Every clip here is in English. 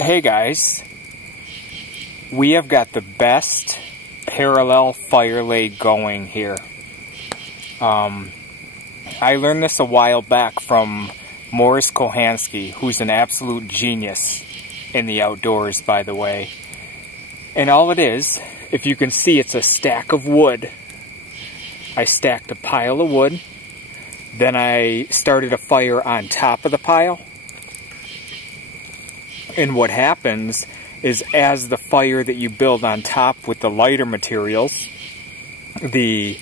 Hey guys, we have got the best parallel Firelay going here. I learned this a while back from Morris Kohansky, who's an absolute genius in the outdoors, by the way. And all it is, if you can see, it's a stack of wood. I stacked a pile of wood, then I started a fire on top of the pile. And what happens is, as the fire that you build on top with the lighter materials, the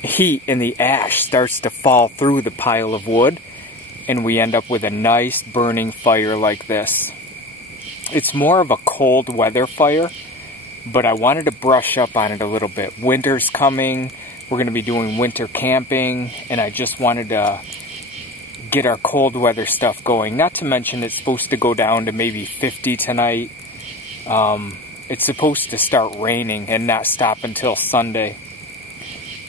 heat and the ash starts to fall through the pile of wood, and we end up with a nice burning fire like this. It's more of a cold weather fire, but I wanted to brush up on it a little bit. Winter's coming, we're going to be doing winter camping, and I just wanted to get our cold weather stuff going. Not to mention it's supposed to go down to maybe 50 tonight. It's supposed to start raining and not stop until Sunday.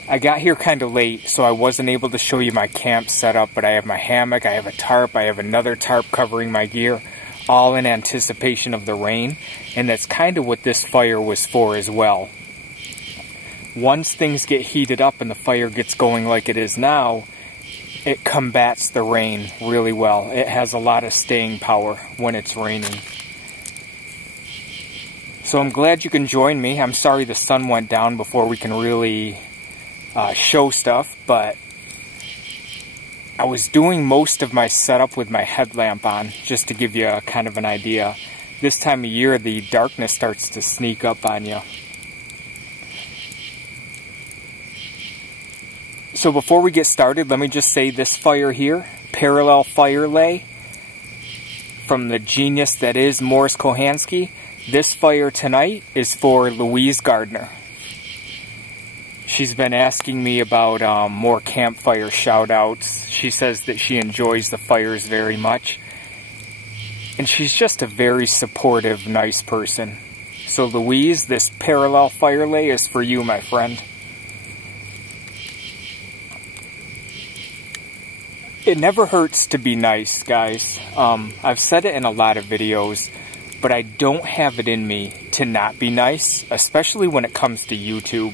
I got here kind of late, so I wasn't able to show you my camp setup, but I have my hammock, I have a tarp, I have another tarp covering my gear, all in anticipation of the rain, and that's kind of what this fire was for as well. Once things get heated up and the fire gets going like it is now, it combats the rain really well. It has a lot of staying power when it's raining. So I'm glad you can join me. I'm sorry the sun went down before we can really show stuff, but I was doing most of my setup with my headlamp on, just to give you a kind of an idea. This time of year, the darkness starts to sneak up on you. So before we get started, let me just say this fire here, parallel Firelay, from the genius that is Morris Kohansky. This fire tonight is for Louise Gardner. She's been asking me about more campfire shoutouts. She says that she enjoys the fires very much. And she's just a very supportive, nice person. So Louise, this parallel Firelay is for you, my friend. It never hurts to be nice, guys. I've said it in a lot of videos, but I don't have it in me to not be nice, especially when it comes to YouTube.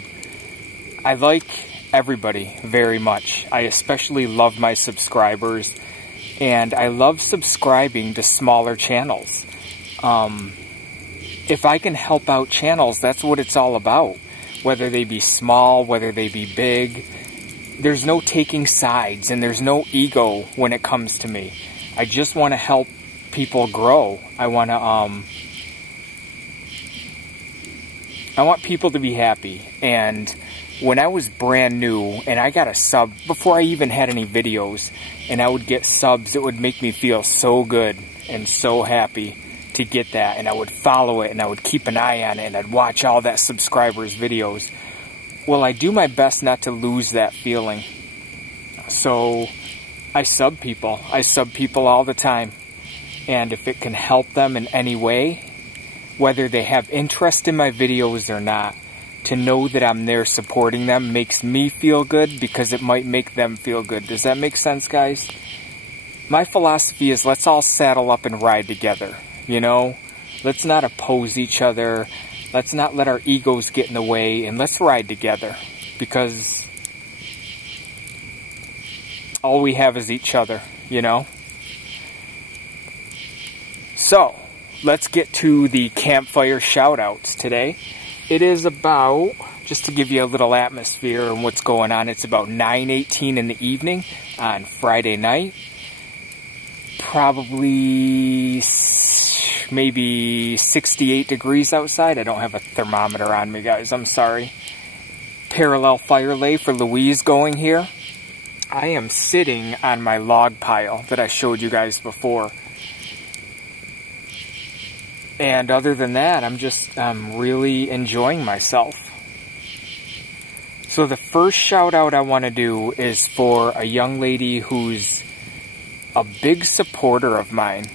I like everybody very much. I especially love my subscribers, and I love subscribing to smaller channels. If I can help out channels, that's what it's all about. Whether they be small, whether they be big. There's no taking sides, and there's no ego when it comes to me. I just want to help people grow. I want people to be happy. And when I was brand new, and I got a sub before I even had any videos, and I would get subs, it would make me feel so good and so happy to get that. And I would follow it, and I would keep an eye on it, and I'd watch all that subscribers' videos. Well, I do my best not to lose that feeling. So I sub people. I sub people all the time. And if it can help them in any way, whether they have interest in my videos or not, to know that I'm there supporting them makes me feel good, because it might make them feel good. Does that make sense, guys? My philosophy is, let's all saddle up and ride together, you know? Let's not oppose each other. Let's not let our egos get in the way, and let's ride together, because all we have is each other, you know? So, let's get to the campfire shoutouts today. It is about, just to give you a little atmosphere and what's going on, it's about 9:18 in the evening on Friday night. Probably maybe 68 degrees outside. I don't have a thermometer on me, guys. I'm sorry. Parallel Firelay for Louise going here. I am sitting on my log pile that I showed you guys before. And other than that, I'm really enjoying myself. So the first shout out I want to do is for a young lady who's a big supporter of mine.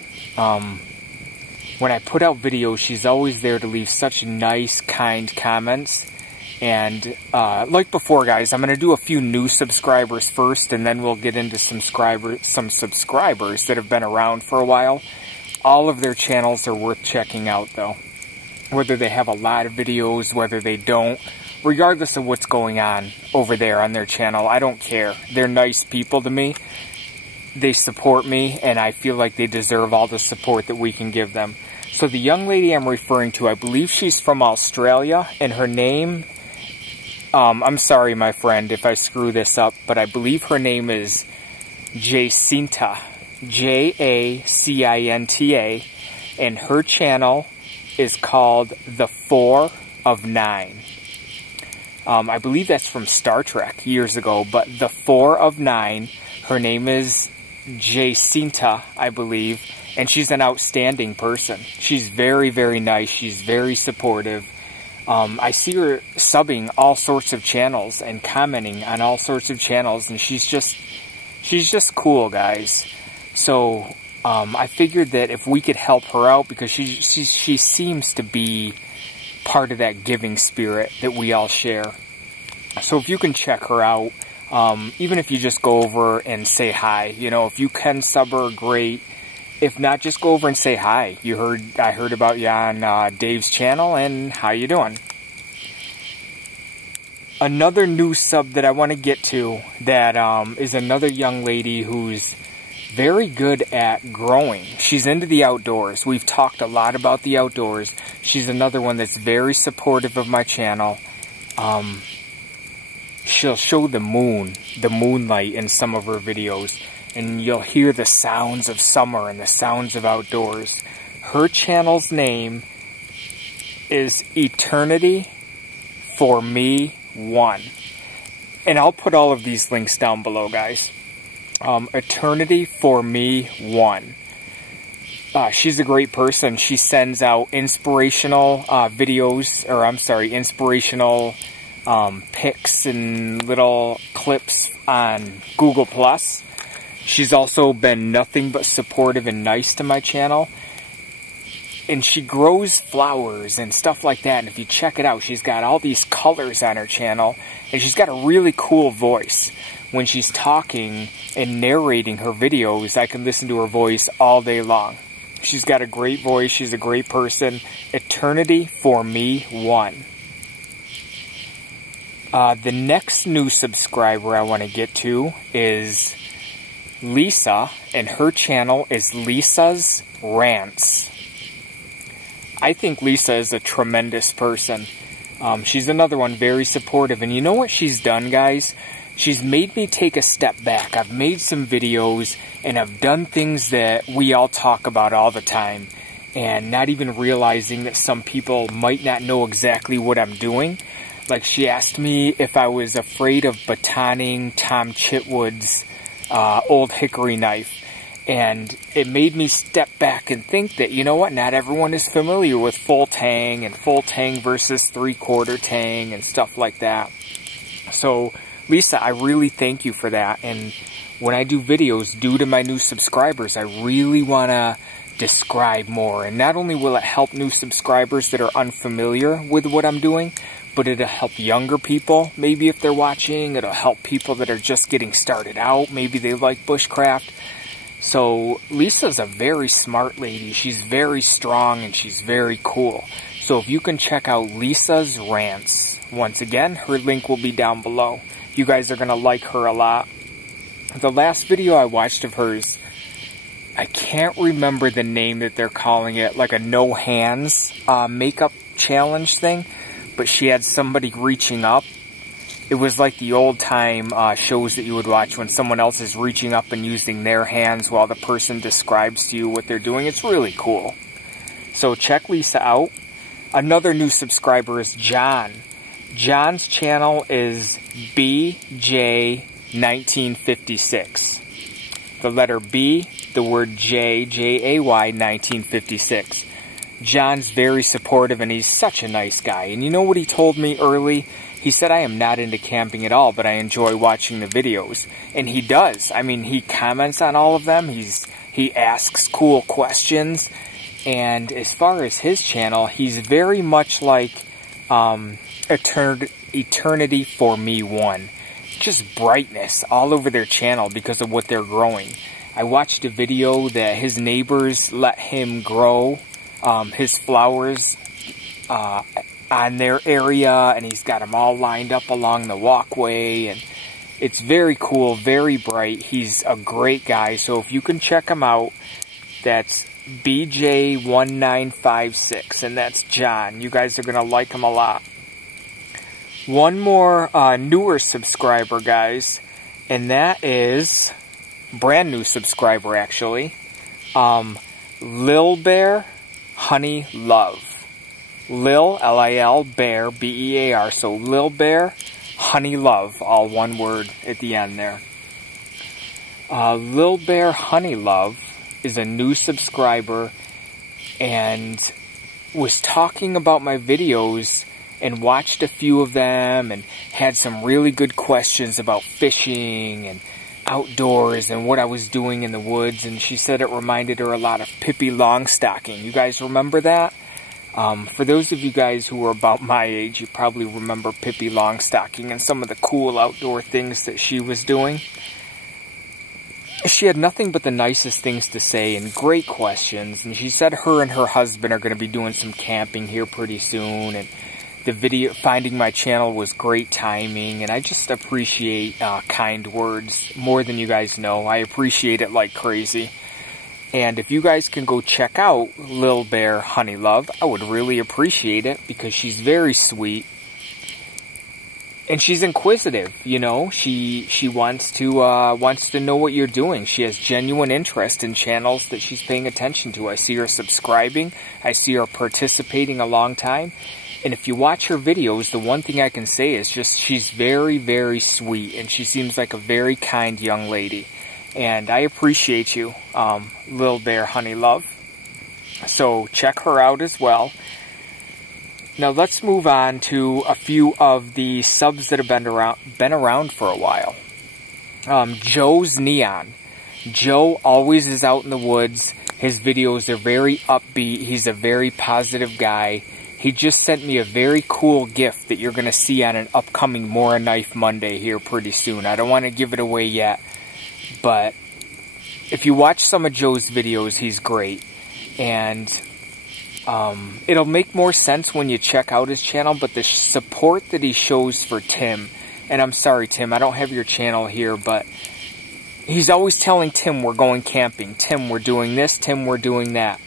When I put out videos, she's always there to leave such nice, kind comments. And like before, guys, I'm going to do a few new subscribers first, and then we'll get into some subscribers that have been around for a while. all of their channels are worth checking out though. Whether they have a lot of videos, whether they don't, regardless of what's going on over there on their channel, I don't care. They're nice people to me. They support me, and I feel like they deserve all the support that we can give them. So the young lady I'm referring to, I believe she's from Australia, and her name, I'm sorry my friend if I screw this up, but I believe her name is Jacinta, Jacinta, and her channel is called TheFourOfNine. I believe that's from Star Trek years ago, but TheFourOfNine, her name is Jacinta, I believe, and she's an outstanding person. She's very, very nice. She's very supportive. I see her subbing all sorts of channels and commenting on all sorts of channels, and she's just cool, guys. So I figured that if we could help her out, because she seems to be part of that giving spirit that we all share. So if you can check her out, even if you just go over and say hi, you know, if you can sub her, great. If not, just go over and say hi. I heard about you on Dave's channel, and how you doing? Another new sub that I want to get to that is another young lady who's very good at growing. She's into the outdoors. We've talked a lot about the outdoors. She's another one that's very supportive of my channel. She'll show the moonlight in some of her videos, and you'll hear the sounds of summer and the sounds of outdoors. Her channel's name is Eternity for Me 1. And I'll put all of these links down below, guys. Eternity for Me 1. She's a great person. She sends out inspirational videos, or I'm sorry, inspirational pics and little clips on Google+. She's also been nothing but supportive and nice to my channel. And she grows flowers and stuff like that. And if you check it out, she's got all these colors on her channel. And she's got a really cool voice. When she's talking and narrating her videos, I can listen to her voice all day long. She's got a great voice. She's a great person. Eternity for Me 1. The next new subscriber I want to get to is Lisa, and her channel is Lisa's Rants. I think Lisa is a tremendous person. She's another one very supportive, and you know what she's done, guys? She's made me take a step back. I've made some videos, and I've done things that we all talk about all the time, and not even realizing that some people might not know exactly what I'm doing. Like, she asked me if I was afraid of batoning Tom Chitwood's old hickory knife. And it made me step back and think that, you know what, not everyone is familiar with full tang and full tang versus 3/4 tang and stuff like that. So, Lisa, I really thank you for that. And when I do videos due to my new subscribers, I really want to describe more. And not only will it help new subscribers that are unfamiliar with what I'm doing, but it'll help younger people, maybe if they're watching. It'll help people that are just getting started out. Maybe they like bushcraft. So Lisa's a very smart lady. She's very strong, and she's very cool. So if you can check out Lisa's Rants, once again, her link will be down below. You guys are going to like her a lot. The last video I watched of hers, I can't remember the name that they're calling it, like a no hands makeup challenge thing. But she had somebody reaching up. It was like the old time shows that you would watch when someone else is reaching up and using their hands while the person describes to you what they're doing. It's really cool. So check Lisa out. Another new subscriber is John. John's channel is BJ1956. The letter B, the word J, J-A-Y, 1956. John's very supportive, and he's such a nice guy. And you know what he told me early? He said, I am not into camping at all, but I enjoy watching the videos. And he does. I mean, he comments on all of them. He asks cool questions. And as far as his channel, he's very much like Eternity for Me 1. Just brightness all over their channel because of what they're growing. I watched a video that his neighbors let him grow his flowers on their area, and he's got them all lined up along the walkway, and it's very cool, very bright. He's a great guy, so if you can check him out, that's BJ1956, and that's John. You guys are going to like him a lot. One more newer subscriber, guys, and that is brand new subscriber, actually. Lilbear Honeylove. Lil, L-I-L, Bear, B-E-A-R. So Lilbear Honeylove, all one word at the end there. Lilbear Honeylove is a new subscriber and was talking about my videos and watched a few of them and had some really good questions about fishing and outdoors and what I was doing in the woods, and she said it reminded her a lot of Pippi Longstocking. You guys remember that? For those of you guys who are about my age, you probably remember Pippi Longstocking and some of the cool outdoor things that she was doing. She had nothing but the nicest things to say and great questions, and she said her and her husband are going to be doing some camping here pretty soon, and the video, finding my channel was great timing, and I just appreciate kind words more than you guys know. I appreciate it like crazy. And if you guys can go check out Lilbear Honeylove, I would really appreciate it, because she's very sweet. And she's inquisitive, you know. She wants to know what you're doing. She has genuine interest in channels that she's paying attention to. I see her subscribing. I see her participating a long time. And if you watch her videos, the one thing I can say is just she's very, very sweet. And she seems like a very kind young lady. And I appreciate you, Lilbear Honeylove. So check her out as well. Now let's move on to a few of the subs that have been around for a while. joesneon. Joe always is out in the woods. His videos are very upbeat. He's a very positive guy. He just sent me a very cool gift that you're going to see on an upcoming More Knife Monday here pretty soon. I don't want to give it away yet, but if you watch some of Joe's videos, he's great. And it'll make more sense when you check out his channel, but the support that he shows for Tim, and I'm sorry, Tim, I don't have your channel here, but he's always telling Tim we're going camping. Tim, we're doing this. Tim, we're doing that.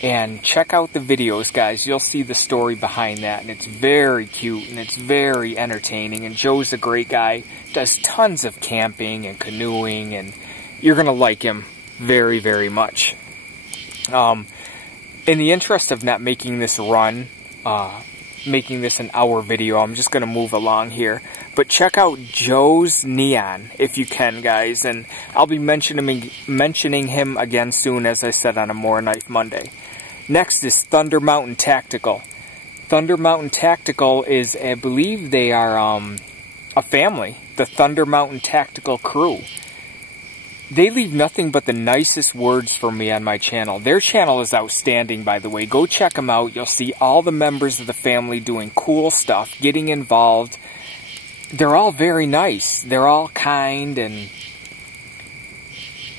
And check out the videos, guys. You'll see the story behind that, and it's very cute, and it's very entertaining, and Joe's a great guy. Does tons of camping and canoeing, and you're going to like him very, very much. In the interest of not making this making this an hour video, I'm just going to move along here. But check out joesneon if you can, guys, and I'll be mentioning him again soon, as I said, on a More Knife Monday. Next is ThunderMountain Tactical. ThunderMountain Tactical is, I believe they are a family, the ThunderMountain Tactical crew. They leave nothing but the nicest words for me on my channel. Their channel is outstanding, by the way. Go check them out. You'll see all the members of the family doing cool stuff, getting involved. They're all very nice. They're all kind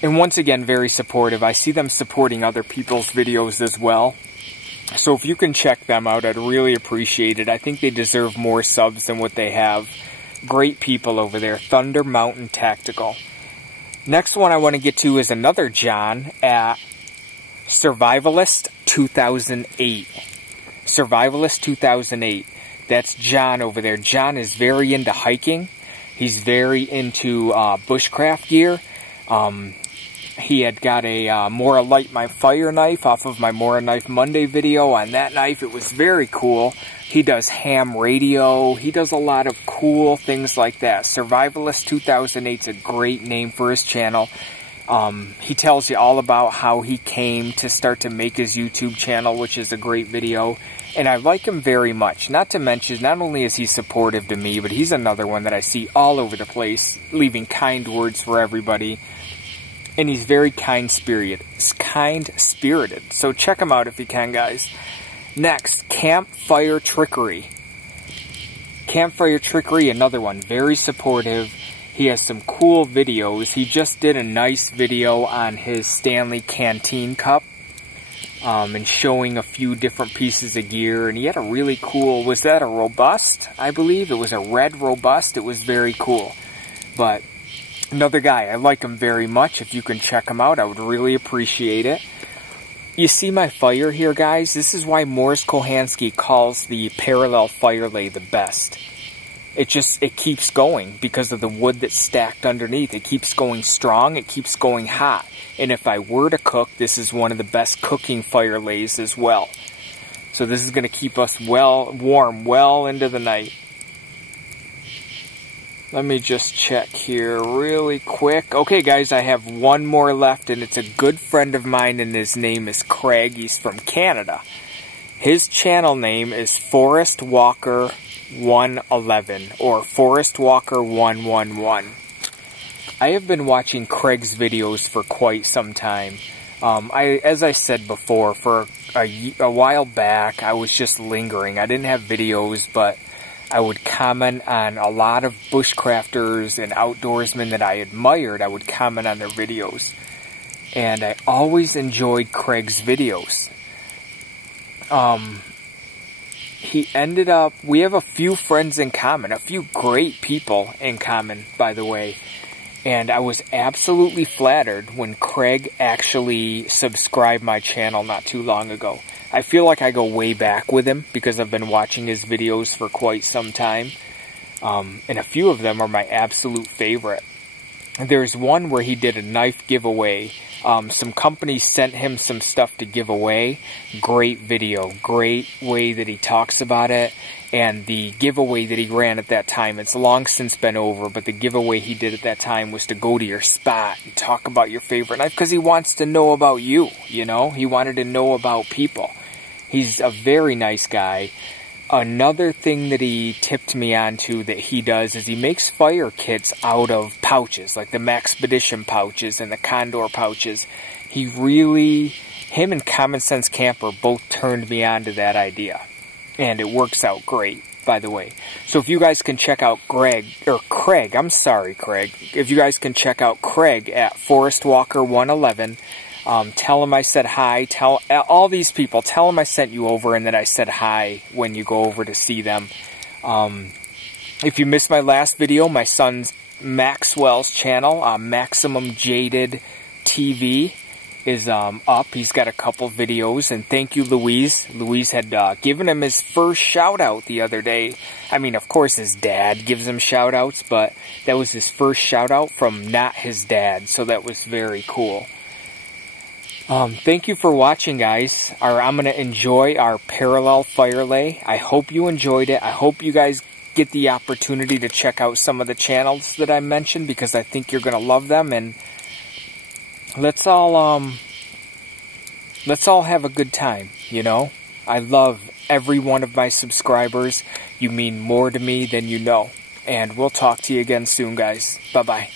and once again, very supportive. I see them supporting other people's videos as well. So if you can check them out, I'd really appreciate it. I think they deserve more subs than what they have. Great people over there. ThunderMountain Tactical. Next one I want to get to is another John at Survivalist 2008. Survivalist 2008. That's John over there. John is very into hiking. He's very into bushcraft gear. He had got a More Light My Fire knife off of my More Knife Monday video. On that knife, it was very cool. He does ham radio. He does a lot of cool things like that. Survivalist 2008 is a great name for his channel. He tells you all about how he came to start to make his YouTube channel, which is a great video. And I like him very much. Not to mention, not only is he supportive to me, but he's another one that I see all over the place, leaving kind words for everybody. And he's very kind-spirited. So check him out if you can, guys. Next, Campfire Trickery. Campfire Trickery, another one, very supportive. He has some cool videos. He just did a nice video on his Stanley Canteen Cup. And showing a few different pieces of gear, and he had a really cool, was that a Robust? I believe it was a red Robust. It was very cool. But another guy, I like him very much. If you can check him out, I would really appreciate it. You see my fire here, guys? This is why Morris Kohansky calls the parallel Firelay the best. It keeps going because of the wood that's stacked underneath. It keeps going strong. It keeps going hot. And if I were to cook, this is one of the best cooking Firelays as well. So this is going to keep us warm well into the night. Let me just check here really quick. Okay, guys, I have one more left, and it's a good friend of mine, and his name is Craig. He's from Canada. His channel name is Forest Walker 111 or Forest Walker 111. I have been watching Craig's videos for quite some time. As I said before, for a while back, I was just lingering. I didn't have videos, but I would comment on a lot of bushcrafters and outdoorsmen that I admired. I would comment on their videos. And I always enjoyed Craig's videos. He ended up, we have a few friends in common, a few great people in common, by the way. And I was absolutely flattered when Craig actually subscribed my channel not too long ago. I feel like I go way back with him because I've been watching his videos for quite some time. And a few of them are my absolute favorite. There's one where he did a knife giveaway. Some companies sent him some stuff to give away. Great video. Great way that he talks about it. And the giveaway that he ran at that time, it's long since been over, but the giveaway he did at that time was to go to your spot and talk about your favorite knife because he wants to know about you, you know? He wanted to know about people. He's a very nice guy. Another thing that he tipped me onto that he does is he makes fire kits out of pouches, like the Maxpedition pouches and the Condor pouches. Him and Common Sense Camper both turned me on to that idea. And it works out great, by the way. So if you guys can check out Craig, if you guys can check out Craig at Forest Walker 111, tell him I said hi. Tell all these people, tell him I sent you over and that I said hi when you go over to see them. If you missed my last video, my son's Maxwell's channel, MaximumJaded TV, is up. He's got a couple videos, and thank you, Louise. Louise had given him his first shout out the other day. I mean, of course his dad gives him shout outs, but that was his first shout out from not his dad, so that was very cool. Thank you for watching, guys. I'm going to enjoy our parallel Firelay. I hope you enjoyed it. I hope you guys get the opportunity to check out some of the channels that I mentioned because I think you're going to love them, and let's all have a good time, you know? I love every one of my subscribers. You mean more to me than you know. And we'll talk to you again soon, guys. Bye-bye.